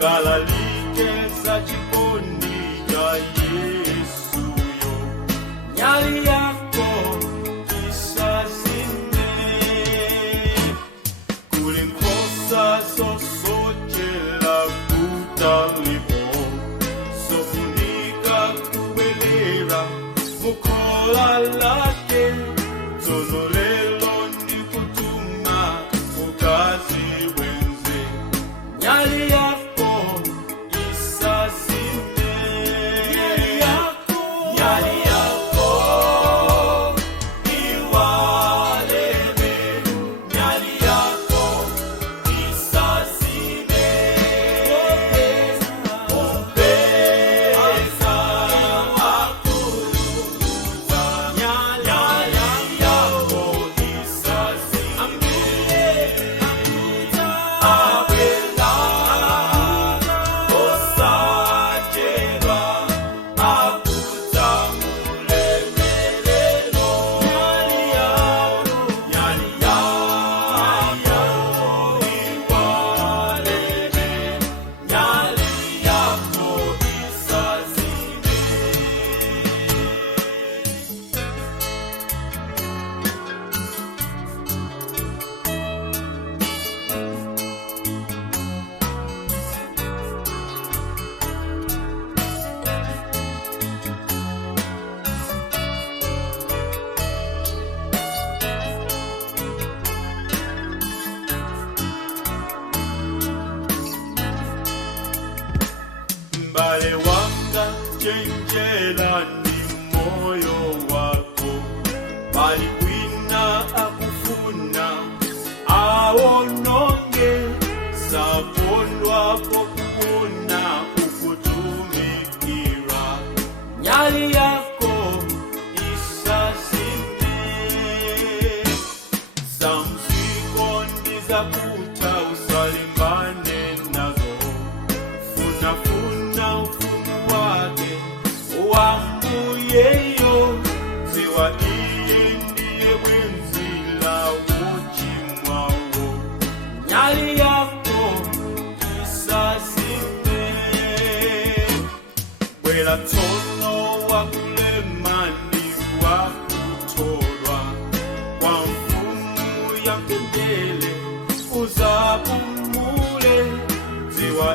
kalalike za jikoni ya Yesu yo. Nyali yako isazime, kulinkosa sosochela kutalipo, sofunika kubelera mukola lake, zonolelo ni kutuma ukazi wenze. Nyali yako mbale wanga chenjela ni moyo wako, bali kwina akufuna awononge, sapondwa pokuna ukutumikira. Nyali yako isazime, samziko ndiza kuta usalimbane nazo, funafuna ufumu wake wambuyeyo, ziwa iye ndiye wenzila uchimwawo. Nyali yako isazime, wela tono wakulemani wakutolwa, kwa mfumu ya mbele uzapumule, ziwa